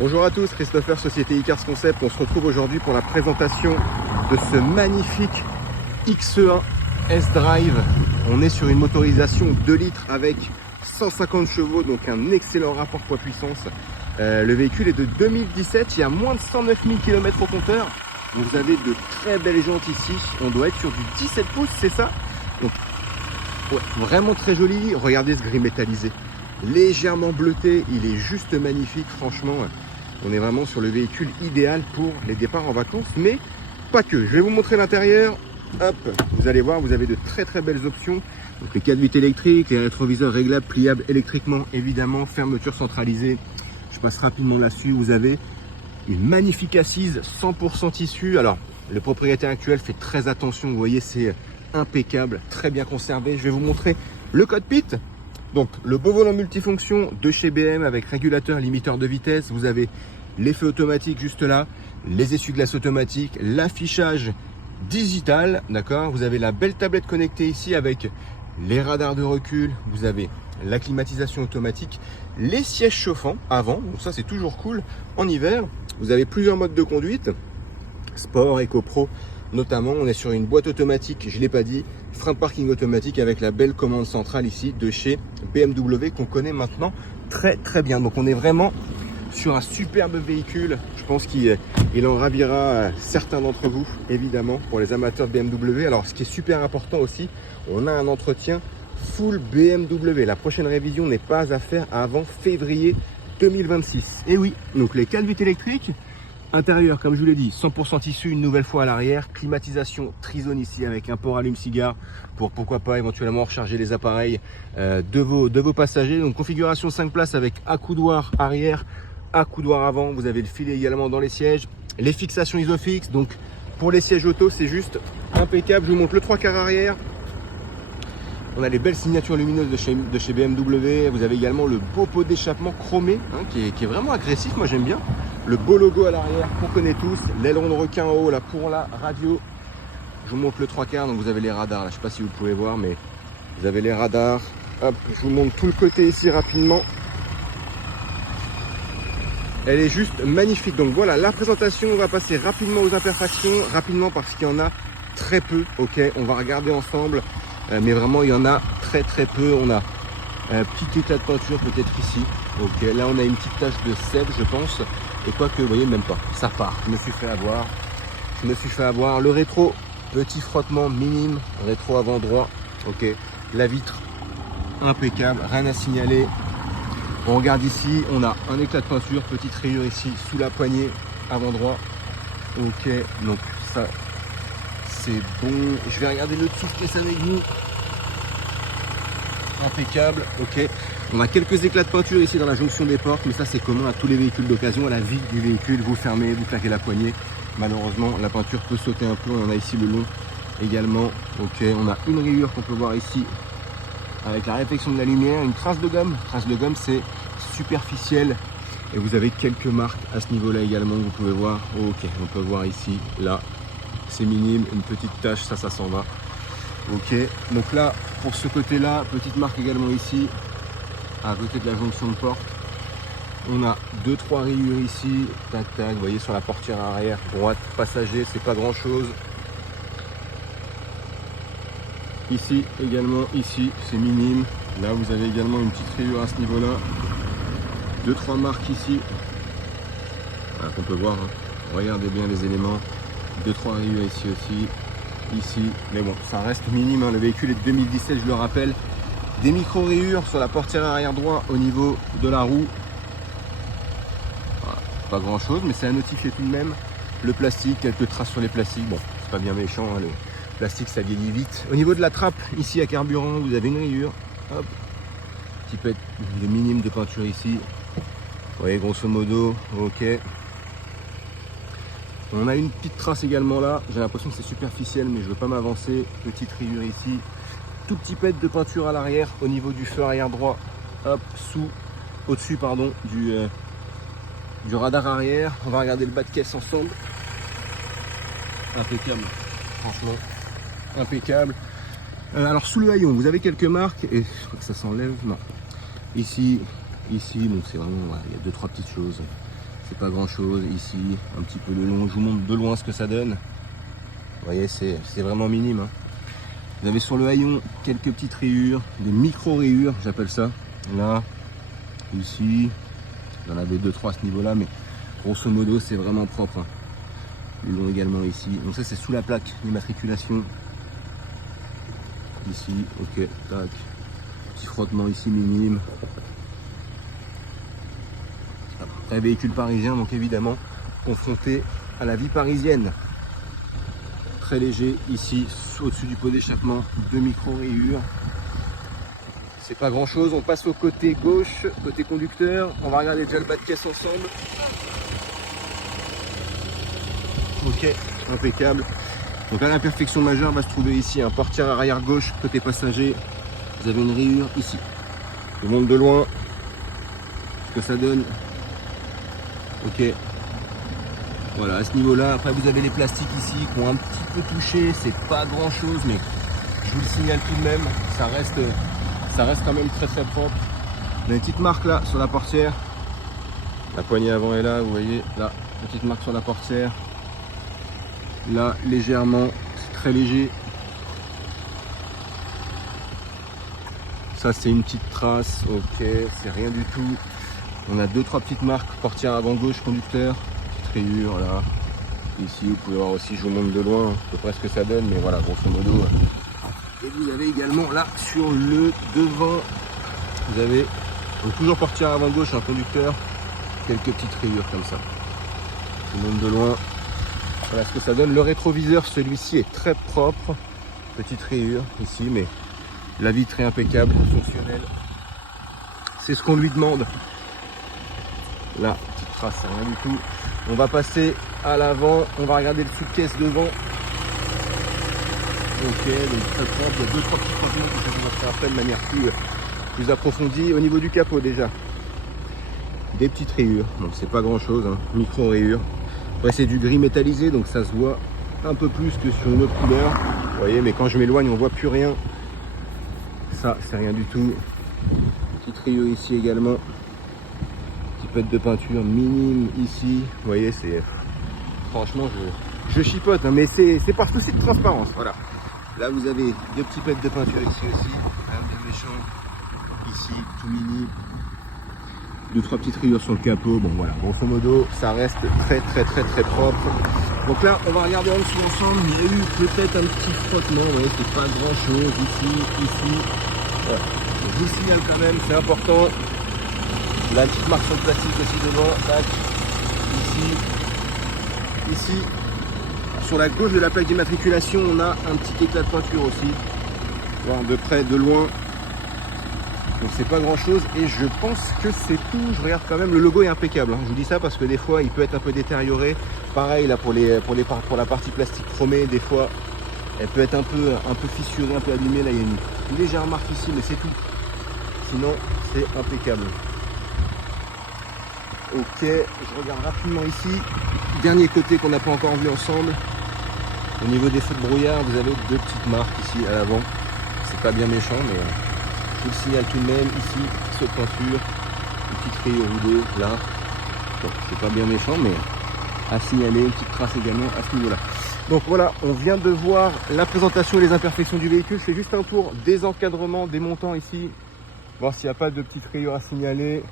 Bonjour à tous, Christopher, Société Icars Concept. On se retrouve aujourd'hui pour la présentation de ce magnifique XE1 S-Drive. On est sur une motorisation 2 litres avec 150 chevaux, donc un excellent rapport poids-puissance. Le véhicule est de 2017, il y a moins de 109 000 km au compteur. Donc vous avez de très belles jantes ici. On doit être sur du 17 pouces, c'est ça? Donc, ouais, vraiment très joli. Regardez ce gris métallisé. Légèrement bleuté, il est juste magnifique, franchement. On est vraiment sur le véhicule idéal pour les départs en vacances, mais pas que. Je vais vous montrer l'intérieur. Hop, vous allez voir, vous avez de très belles options. Donc les 4 vitres électriques, les rétroviseurs réglables, pliables électriquement, évidemment, fermeture centralisée. Je passe rapidement là-dessus. Vous avez une magnifique assise 100% tissu. Alors, le propriétaire actuel fait très attention. Vous voyez, c'est impeccable, très bien conservé. Je vais vous montrer le cockpit. Donc le beau volant multifonction de chez BM avec régulateur, limiteur de vitesse. Vous avez les feux automatiques juste là, les essuie-glaces automatiques, l'affichage digital, d'accord. Vous avez la belle tablette connectée ici avec les radars de recul. Vous avez la climatisation automatique, les sièges chauffants avant. Donc ça c'est toujours cool en hiver. Vous avez plusieurs modes de conduite, Sport, Eco Pro notamment. On est sur une boîte automatique, je ne l'ai pas dit, frein de parking automatique avec la belle commande centrale ici de chez BMW qu'on connaît maintenant très bien. Donc on est vraiment sur un superbe véhicule. Je pense qu'il en ravira certains d'entre vous, évidemment, pour les amateurs de BMW. Alors ce qui est super important aussi, on a un entretien full BMW. La prochaine révision n'est pas à faire avant février 2026. Et oui, donc les 4 vitres électriques. Intérieur, comme je vous l'ai dit, 100% tissu une nouvelle fois à l'arrière, climatisation Trizone ici avec un port allume-cigare pour pourquoi pas éventuellement recharger les appareils de vos passagers. Donc configuration 5 places avec accoudoir arrière, accoudoir avant. Vous avez le filet également dans les sièges, les fixations Isofix. Donc pour les sièges auto, c'est juste impeccable. Je vous montre le 3/4 arrière. On a les belles signatures lumineuses de chez BMW. Vous avez également le beau pot d'échappement chromé hein, qui est vraiment agressif, moi j'aime bien. Le beau logo à l'arrière qu'on connaît tous. L'aileron de requin en haut là pour la radio. Je vous montre le 3/4, donc vous avez les radars. Là, je ne sais pas si vous pouvez voir, mais vous avez les radars. Hop, je vous montre tout le côté ici rapidement. Elle est juste magnifique. Donc voilà la présentation. On va passer rapidement aux imperfections. Rapidement parce qu'il y en a très peu. Ok, on va regarder ensemble. Mais vraiment il y en a très peu. On a un petit éclat de peinture peut-être ici. Ok, là on a une petite tache de sève je pense. Et quoique vous voyez même pas, ça part. Je me suis fait avoir. Le rétro, petit frottement minime, rétro avant droit. Ok, la vitre impeccable, rien à signaler. On regarde ici, on a un éclat de peinture, petite rayure ici sous la poignée avant droit. Ok, donc ça c'est bon. Je vais regarder le dessous de avec vous. Impeccable, ok. On a quelques éclats de peinture ici dans la jonction des portes, mais ça c'est commun à tous les véhicules d'occasion, à la vie du véhicule. Vous fermez, vous claquez la poignée. Malheureusement, la peinture peut sauter un peu. On a ici le long également. Ok, on a une rayure qu'on peut voir ici avec la réflexion de la lumière, une trace de gomme. Trace de gomme, c'est superficiel. Et vous avez quelques marques à ce niveau-là également, vous pouvez voir. Ok, on peut voir ici, là, c'est minime, une petite tache, ça s'en va. Ok, donc là, pour ce côté-là, petite marque également ici, à côté de la jonction de porte. On a 2-3 rayures ici, tac, vous voyez sur la portière arrière, droite, passager, c'est pas grand-chose. Ici également, ici, c'est minime. Là, vous avez également une petite rayure à ce niveau-là. 2-3 marques ici, voilà, qu'on peut voir, hein. Regardez bien les éléments. 2-3 rayures ici aussi. Ici, mais bon, ça reste minime, hein. Le véhicule est de 2017, je le rappelle. Des micro-rayures sur la portière arrière droit au niveau de la roue. Voilà, pas grand chose, mais c'est à notifier tout de même. Le plastique, quelques traces sur les plastiques. Bon, c'est pas bien méchant, hein. Le plastique ça vieillit vite. Au niveau de la trappe, ici à carburant, vous avez une rayure. Hop, petit peu de minime de peinture ici. Vous voyez, grosso modo, ok. On a une petite trace également là, j'ai l'impression que c'est superficiel mais je ne veux pas m'avancer. Petite rayure ici, tout petit pet de peinture à l'arrière au niveau du feu arrière droit, hop, au-dessus pardon, du radar arrière. On va regarder le bas de caisse ensemble. Impeccable, franchement, impeccable. Alors sous le haillon, vous avez quelques marques et je crois que ça s'enlève, non. Ici, donc c'est vraiment, ouais, il y a 2-3 petites choses. c'est pas grand chose. Ici, un petit peu de long, je vous montre de loin ce que ça donne. Vous voyez, c'est vraiment minime, hein. Vous avez sur le haillon quelques petites rayures, des micro-rayures, j'appelle ça. Là, ici, vous en avez 2-3 à ce niveau-là, mais grosso modo, c'est vraiment propre, hein. Plus long également ici. Donc ça, c'est sous la plaque d'immatriculation. Ici, ok, tac. Petit frottement ici minime. Après, véhicule parisien, donc évidemment, confronté à la vie parisienne. Très léger ici, au-dessus du pot d'échappement, 2 micro-rayures. C'est pas grand chose. On passe au côté gauche, côté conducteur. On va regarder déjà le bas de caisse ensemble. Ok, impeccable. Donc là, l'imperfection majeure va se trouver ici, un portière arrière gauche, côté passager. Vous avez une rayure ici. Je vous montre de loin ce que ça donne. Ok. Voilà, à ce niveau-là, après vous avez les plastiques ici qui ont un petit peu touché, c'est pas grand chose, mais je vous le signale tout de même, ça reste quand même très très propre. On a une petite marque là sur la portière. La poignée avant est là, vous voyez, là, petite marque sur la portière. Là, légèrement, c'est très léger. Ça c'est une petite trace, ok, c'est rien du tout. On a 2-3 petites marques, portière avant gauche, conducteur. Rayures là, ici vous pouvez voir aussi, je vous montre de loin à peu près ce que ça donne, mais voilà, grosso modo. Et vous avez également là sur le devant, vous avez donc toujours portière avant gauche, un conducteur, quelques petites rayures comme ça. Je vous montre de loin, voilà ce que ça donne. Le rétroviseur, celui-ci est très propre, petite rayure ici, mais la vitre est impeccable, fonctionnelle. C'est ce qu'on lui demande. Là, petite trace, c'est rien du tout. On va passer à l'avant, on va regarder le sous-caisse devant. Ok, donc très propre, il y a 2-3 petits frottements que je vais vous montrer après de manière plus approfondie. Au niveau du capot déjà, des petites rayures, donc c'est pas grand chose, hein. Micro-rayures. Après c'est du gris métallisé, donc ça se voit un peu plus que sur une autre couleur. Vous voyez, mais quand je m'éloigne, on voit plus rien. Ça, c'est rien du tout. Petite rayure ici également. Pète de peinture minime ici, vous voyez, c'est franchement je chipote, hein, mais c'est par souci de transparence. Voilà, là vous avez 2 petits pètes de peinture ici aussi, rien de méchant, ici tout mini, 2-3 petites rayures sur le capot. Bon voilà, grosso modo ça reste très propre. Donc là on va regarder en dessous ensemble. Il y a eu peut-être un petit frottement, vous voyez, c'est pas grand chose ici, voilà. Donc, je vous signale quand même, c'est important. La petite marque sur le plastique aussi devant, tac, ici, sur la gauche de la plaque d'immatriculation, on a un petit éclat de peinture aussi, voir de près, de loin, donc c'est pas grand chose, et je pense que c'est tout. Je regarde quand même, le logo est impeccable, hein. Je vous dis ça parce que des fois il peut être un peu détérioré, pareil là pour la partie plastique chromée, des fois elle peut être un peu fissurée, un peu abîmée. Là il y a une légère marque ici, mais c'est tout, sinon c'est impeccable. Ok, je regarde rapidement ici. Dernier côté qu'on n'a pas encore vu ensemble. Au niveau des feux de brouillard, vous avez 2 petites marques ici à l'avant. C'est pas bien méchant, mais je vous le signale tout de même. Ici, cette peinture, une petite rayure ou 2 là. Bon, c'est pas bien méchant, mais à signaler, une petite trace également à ce niveau-là. Donc voilà, on vient de voir la présentation et les imperfections du véhicule. Je fais juste un tour des encadrements, des montants ici. Voir s'il n'y a pas de petites rayures à signaler.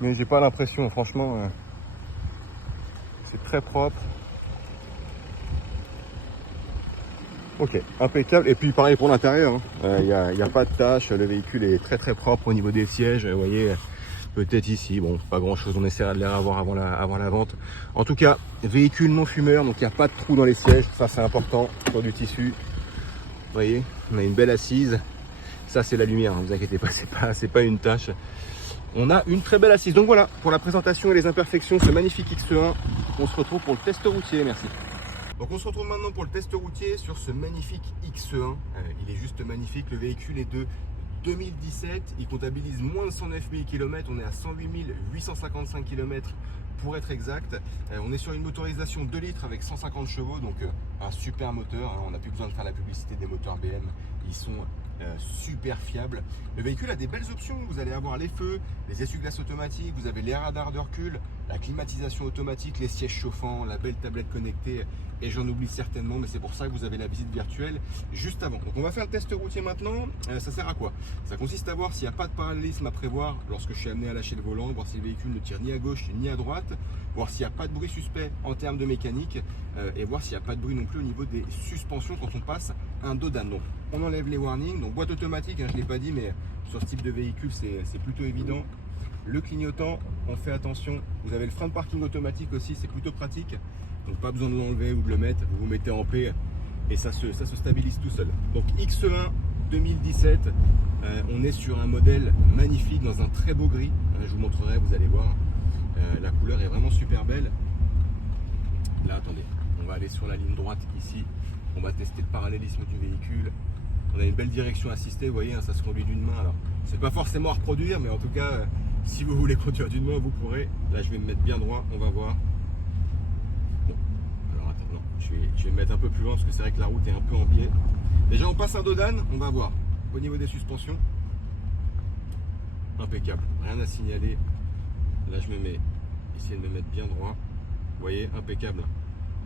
Mais j'ai pas l'impression, franchement, c'est très propre. Ok, impeccable. Et puis pareil pour l'intérieur, il n'y a pas de tâche, le véhicule est très propre au niveau des sièges. Vous voyez, peut-être ici, bon, pas grand chose, on essaiera de les revoir avant la vente. En tout cas, véhicule non fumeur, donc il n'y a pas de trou dans les sièges, ça c'est important, sur du tissu. Vous voyez, on a une belle assise. Ça c'est la lumière, ne vous inquiétez pas, c'est pas une tâche. On a une très belle assise. Donc voilà, pour la présentation et les imperfections, ce magnifique X1. On se retrouve pour le test routier, merci. Donc on se retrouve maintenant pour le test routier sur ce magnifique X1. Il est juste magnifique, le véhicule est de 2017, il comptabilise moins de 109 000 km, on est à 108 855 km pour être exact. On est sur une motorisation 2 litres avec 150 chevaux, donc un super moteur. On n'a plus besoin de faire la publicité des moteurs BM, ils sont super fiable. Le véhicule a des belles options, vous allez avoir les feux, les essuie-glaces automatiques, vous avez les radars de recul, la climatisation automatique, les sièges chauffants, la belle tablette connectée, et j'en oublie certainement, mais c'est pour ça que vous avez la visite virtuelle juste avant. Donc on va faire le test routier maintenant. Ça sert à quoi? Ça consiste à voir s'il n'y a pas de parallélisme à prévoir lorsque je suis amené à lâcher le volant, voir si le véhicule ne tire ni à gauche ni à droite, voir s'il n'y a pas de bruit suspect en termes de mécanique, et voir s'il n'y a pas de bruit non plus au niveau des suspensions quand on passe un dos d'âne. Donc on enlève les warnings, donc boîte automatique, je ne l'ai pas dit, mais sur ce type de véhicule c'est plutôt évident. Le clignotant, on fait attention, vous avez le frein de parking automatique aussi, c'est plutôt pratique, donc pas besoin de l'enlever ou de le mettre, vous vous mettez en paix et ça se stabilise tout seul. Donc X1 2017, on est sur un modèle magnifique dans un très beau gris, je vous montrerai, vous allez voir, la couleur est vraiment super belle. Là attendez, on va aller sur la ligne droite ici, on va tester le parallélisme du véhicule. On a une belle direction assistée, vous voyez, ça se conduit d'une main. Alors, c'est pas forcément à reproduire, mais en tout cas, si vous voulez conduire d'une main, vous pourrez. Là, je vais me mettre bien droit, on va voir. Bon, alors attends, non, je vais me mettre un peu plus loin parce que c'est vrai que la route est un peu en biais. Déjà, on passe un dos d'âne, on va voir. Au niveau des suspensions, impeccable, rien à signaler. Là, je me mets, essayer de me mettre bien droit. Vous voyez, impeccable,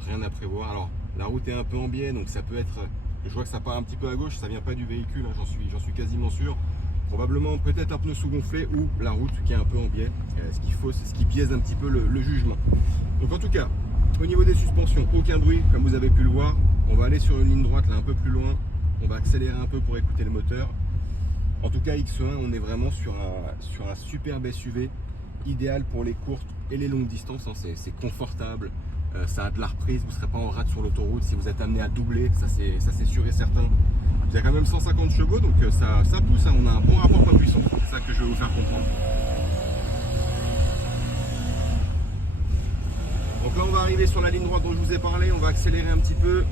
rien à prévoir. Alors, la route est un peu en biais, donc ça peut être. Je vois que ça part un petit peu à gauche, ça vient pas du véhicule, j'en suis quasiment sûr. Probablement peut-être un pneu sous-gonflé ou la route qui est un peu en biais, ce qui biaise un petit peu le jugement. Donc en tout cas, au niveau des suspensions, aucun bruit, comme vous avez pu le voir. On va aller sur une ligne droite là un peu plus loin, on va accélérer un peu pour écouter le moteur. En tout cas X1, on est vraiment sur un superbe SUV, idéal pour les courtes et les longues distances, c'est confortable. Ça a de la reprise, vous ne serez pas en rade sur l'autoroute si vous êtes amené à doubler, ça c'est sûr et certain. Il y a quand même 150 chevaux, donc ça pousse, on a un bon rapport poids-puissance, c'est ça que je vais vous faire comprendre. Donc là on va arriver sur la ligne droite dont je vous ai parlé, on va accélérer un petit peu.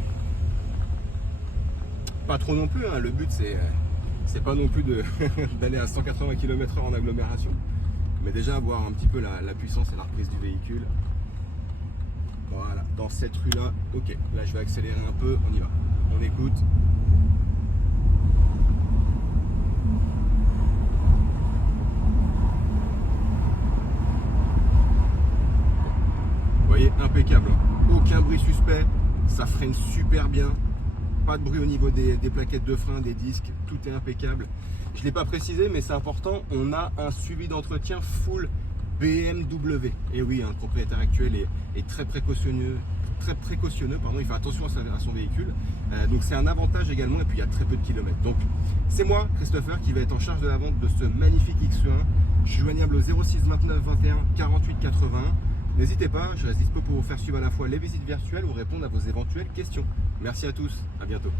Pas trop non plus, le but c'est pas non plus d'aller à 180 km/h en agglomération, mais déjà avoir un petit peu la puissance et la reprise du véhicule. Voilà, dans cette rue là, ok, là je vais accélérer un peu, on y va, on écoute. Vous voyez, impeccable, aucun bruit suspect, ça freine super bien, pas de bruit au niveau des plaquettes de frein, des disques, tout est impeccable. Je ne l'ai pas précisé, mais c'est important, on a un suivi d'entretien full BMW. Et oui, le propriétaire actuel est très précautionneux, il fait attention à son véhicule. Donc c'est un avantage également, et puis il y a très peu de kilomètres. Donc c'est moi, Christopher, qui va être en charge de la vente de ce magnifique X1. Je suis joignable au 06 29 21 48 81. N'hésitez pas, je reste dispo pour vous faire suivre à la fois les visites virtuelles ou répondre à vos éventuelles questions. Merci à tous, à bientôt.